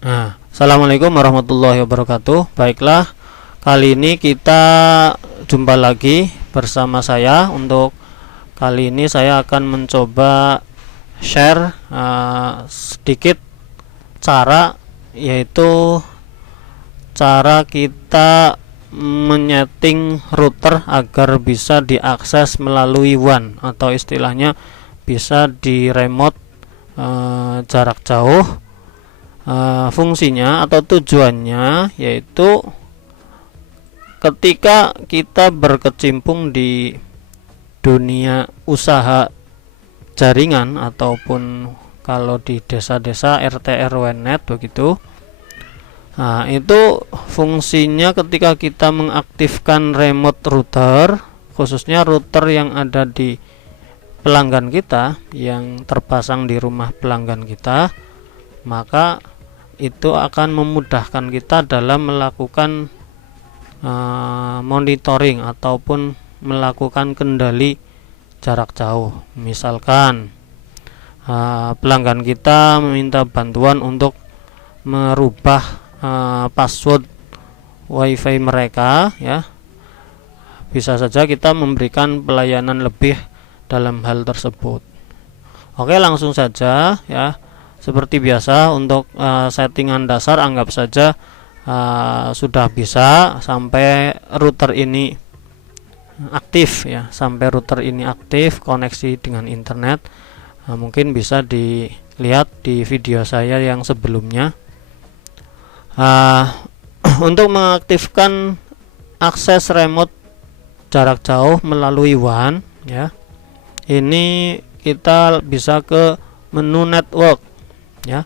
Assalamualaikum warahmatullahi wabarakatuh. Baiklah, kali ini kita jumpa lagi bersama saya. Untuk kali ini saya akan mencoba share sedikit cara, yaitu cara kita menyeting router agar bisa diakses melalui WAN, atau istilahnya bisa di remote jarak jauh. Fungsinya atau tujuannya yaitu ketika kita berkecimpung di dunia usaha jaringan, ataupun kalau di desa-desa RT RW net begitu. Itu fungsinya ketika kita mengaktifkan remote router, khususnya router yang ada di pelanggan kita, yang terpasang di rumah pelanggan kita, maka itu akan memudahkan kita dalam melakukan monitoring ataupun melakukan kendali jarak jauh. Misalkan pelanggan kita meminta bantuan untuk merubah password WiFi mereka, ya, bisa saja kita memberikan pelayanan lebih dalam hal tersebut. Oke, langsung saja ya. Seperti biasa, untuk settingan dasar anggap saja sudah bisa sampai router ini aktif, ya, sampai router ini aktif koneksi dengan internet. Mungkin bisa dilihat di video saya yang sebelumnya. Untuk mengaktifkan akses remote jarak jauh melalui WAN, ya, ini kita bisa ke menu network. Ya,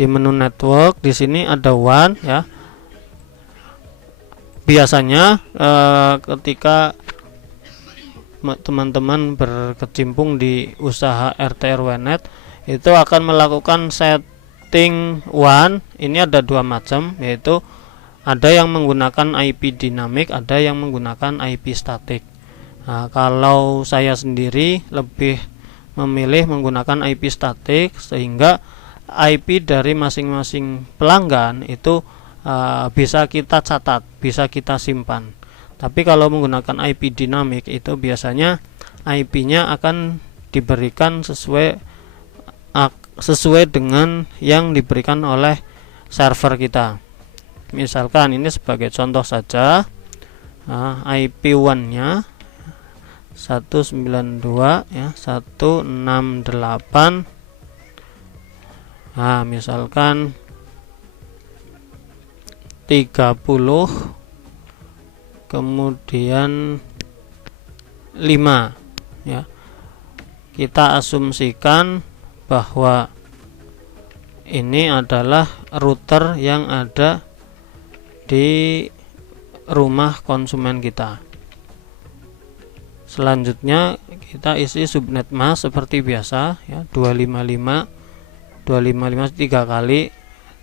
di menu network di sini ada WAN, ya. Biasanya ketika teman-teman berkecimpung di usaha RT RW net, itu akan melakukan setting WAN. Ini ada dua macam, yaitu ada yang menggunakan IP dinamik, ada yang menggunakan IP statik. Kalau saya sendiri lebih memilih menggunakan IP statik, sehingga IP dari masing-masing pelanggan itu bisa kita catat, bisa kita simpan. Tapi kalau menggunakan IP dinamik, itu biasanya IP-nya akan diberikan sesuai dengan yang diberikan oleh server kita. Misalkan ini sebagai contoh saja, IP WAN-nya 192 ya 168. Misalkan 30 kemudian 5, ya. Kita asumsikan bahwa ini adalah router yang ada di rumah konsumen kita. Selanjutnya kita isi subnet mask seperti biasa, ya, 255 3 kali,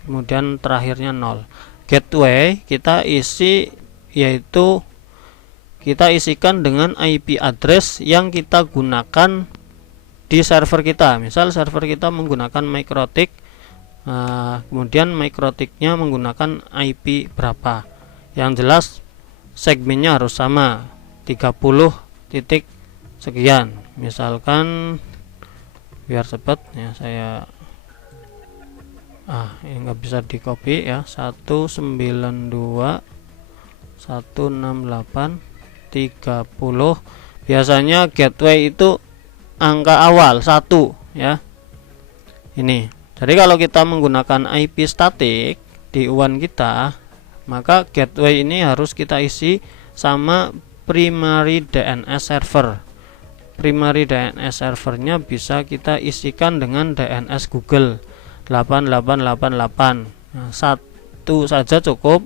kemudian terakhirnya 0. Gateway kita isi, yaitu kita isikan dengan IP address yang kita gunakan di server kita. Misal server kita menggunakan MikroTik, kemudian MikroTiknya menggunakan IP berapa. Yang jelas segmennya harus sama, 30 titik sekian. Misalkan biar cepat, ya, saya ini nggak bisa di copy, ya, 192 168 30. Biasanya gateway itu angka awal 1, ya. Ini. Jadi kalau kita menggunakan IP statik di WAN kita, maka gateway ini harus kita isi sama primary DNS server. Primary DNS servernya bisa kita isikan dengan DNS Google 8888. Satu saja cukup.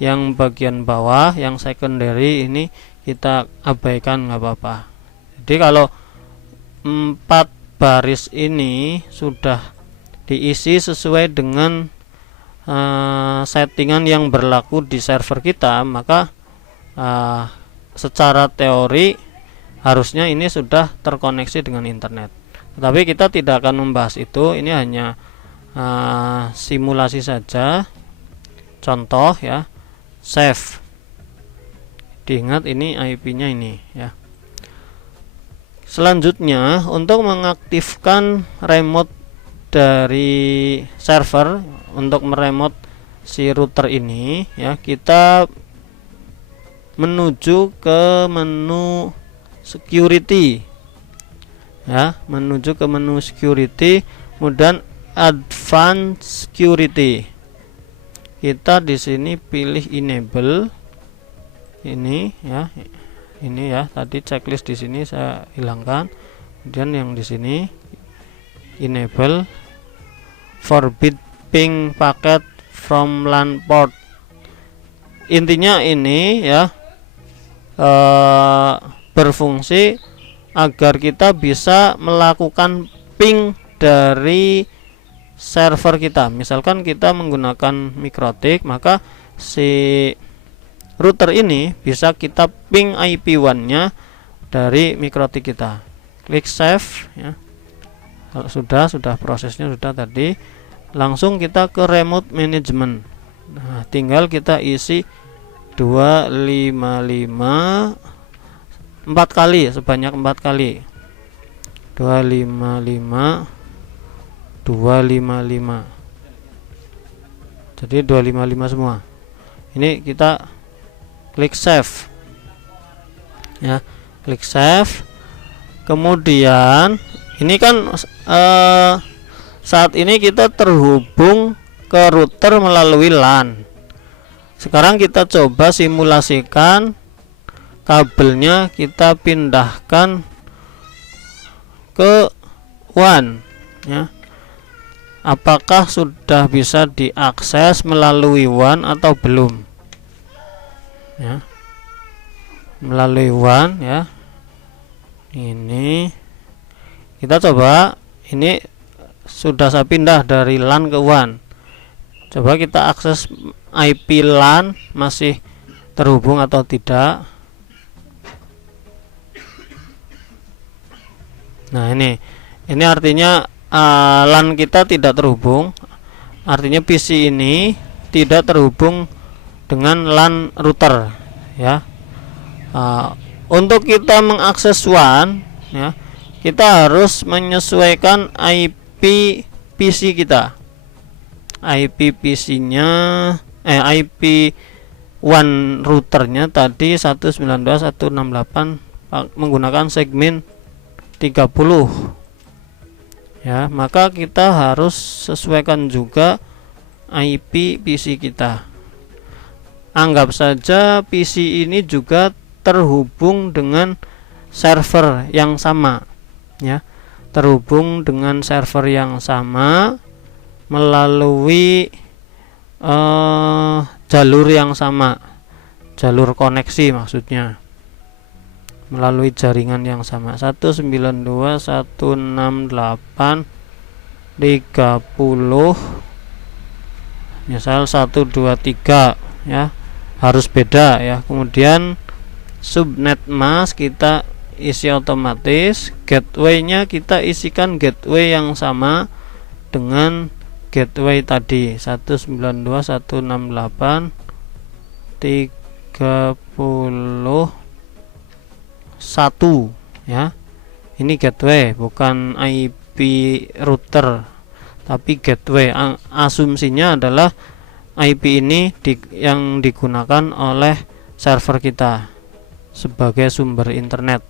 Yang bagian bawah, yang secondary ini kita abaikan, nggak apa-apa. Jadi kalau 4 baris ini sudah diisi sesuai dengan settingan yang berlaku di server kita, maka secara teori harusnya ini sudah terkoneksi dengan internet. Tetapi kita tidak akan membahas itu, ini hanya simulasi saja, contoh ya, save. Diingat ini IP-nya ini ya. Selanjutnya untuk mengaktifkan remote dari server, untuk meremote si router ini ya, kita menuju ke menu security ya, menuju ke menu security, kemudian advanced security. Kita di sini pilih enable ini ya, ini ya, tadi checklist di sini saya hilangkan, kemudian yang di sini enable forbid ping packet from LAN port. Intinya ini ya, berfungsi agar kita bisa melakukan ping dari server kita. Misalkan kita menggunakan MikroTik, maka si router ini bisa kita ping IP1 nya dari MikroTik kita. Klik save ya. Kalau sudah prosesnya sudah tadi, langsung kita ke remote management. Nah, tinggal kita isi 255 4 kali, sebanyak 4 kali. 255 255. Jadi 255 semua. Ini kita klik save ya, klik save. Kemudian ini kan saat ini kita terhubung ke router melalui LAN. Sekarang kita coba simulasikan kabelnya, kita pindahkan ke WAN ya. Apakah sudah bisa diakses melalui WAN atau belum ya? Melalui WAN ya, ini kita coba. Ini sudah saya pindah dari LAN ke WAN. Coba kita akses IP LAN, masih terhubung atau tidak. Nah, ini artinya LAN kita tidak terhubung, artinya PC ini tidak terhubung dengan LAN router ya. Untuk kita mengakses WAN ya, kita harus menyesuaikan IP PC kita. IP PC nya IP WAN routernya tadi 192.168 menggunakan segmen 30 ya, maka kita harus sesuaikan juga IP PC kita. Anggap saja PC ini juga terhubung dengan server yang sama ya, terhubung dengan server yang sama melalui jalur yang sama, jalur koneksi maksudnya, melalui jaringan yang sama, 192.168.30 misal 123 ya, harus beda ya. Kemudian subnet mask kita isi otomatis, gateway-nya kita isikan gateway yang sama dengan gateway tadi 192.168.30 ya. Ini gateway, bukan IP router tapi gateway. Asumsinya adalah IP ini yang digunakan oleh server kita sebagai sumber internet.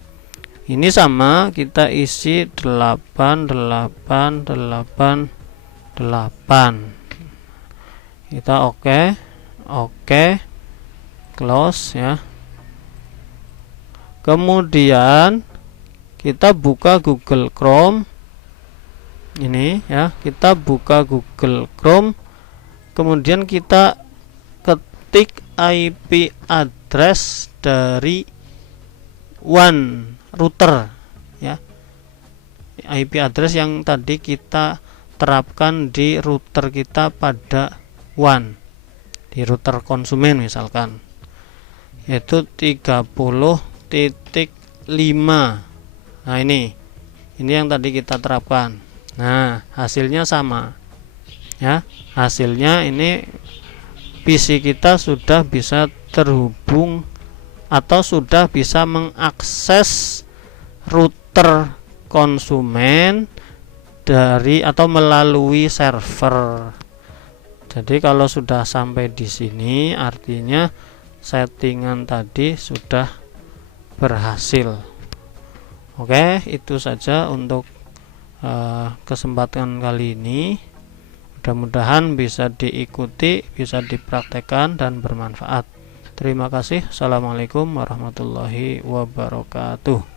Ini sama, kita isi 8888. Kita oke, close ya. Kemudian kita buka Google Chrome. Ini ya, kita buka Google Chrome. Kemudian kita ketik IP address dari WAN router ya, IP address yang tadi kita terapkan di router kita pada WAN, di router konsumen misalkan, yaitu 30.5. Nah, ini yang tadi kita terapkan. Nah, hasilnya sama ya. Hasilnya ini PC kita sudah bisa terhubung atau sudah bisa mengakses router konsumen dari atau melalui server. Jadi kalau sudah sampai di sini artinya settingan tadi sudah berhasil. Oke, itu saja untuk kesempatan kali ini. Mudah-mudahan bisa diikuti, bisa dipraktekkan dan bermanfaat. Terima kasih. Assalamualaikum warahmatullahi wabarakatuh.